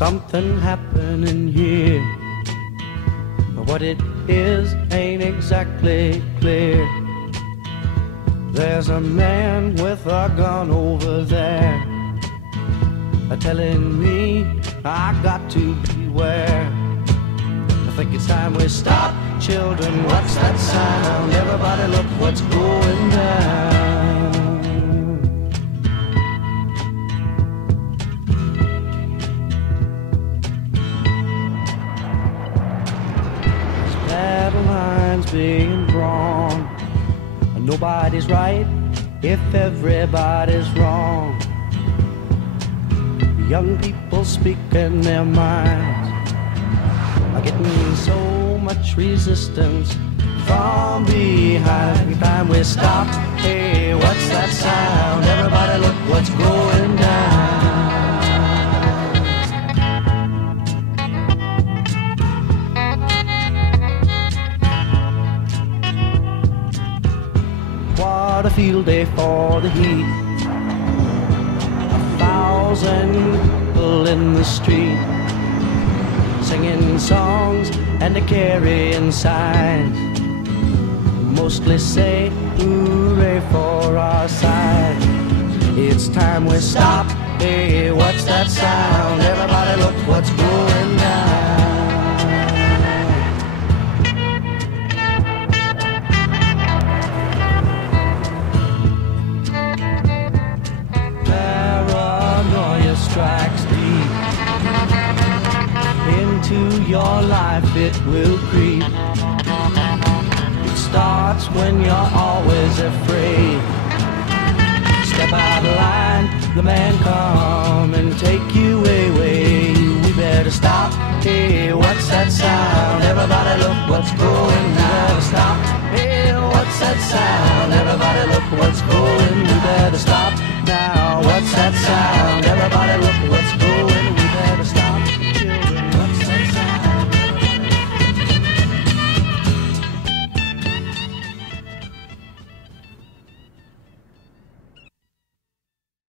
something happening here, but what it is ain't exactly clear. There's a man with a gun over there, telling me I got to beware. I think it's time we stop. Children, what's that sound? Everybody look what's going down. There's battle lines being drawn. Nobody's right if everybody's wrong. Young people speaking their minds are getting so much resistance from behind. Every time we stop, hey, what's that sound? Everybody look what's going down. What a field day for the heat. 1,000 people in the street, singing songs and carrying signs, mostly say hooray for our side. It's time we stop. Hey, what's that sound? Everybody look what's going down. Strikes deep into your life, it will creep. It starts when you're always afraid. Step out of line, the man come and take you away. We better stop. Hey, what's that sound? Everybody look what's going down. Stop.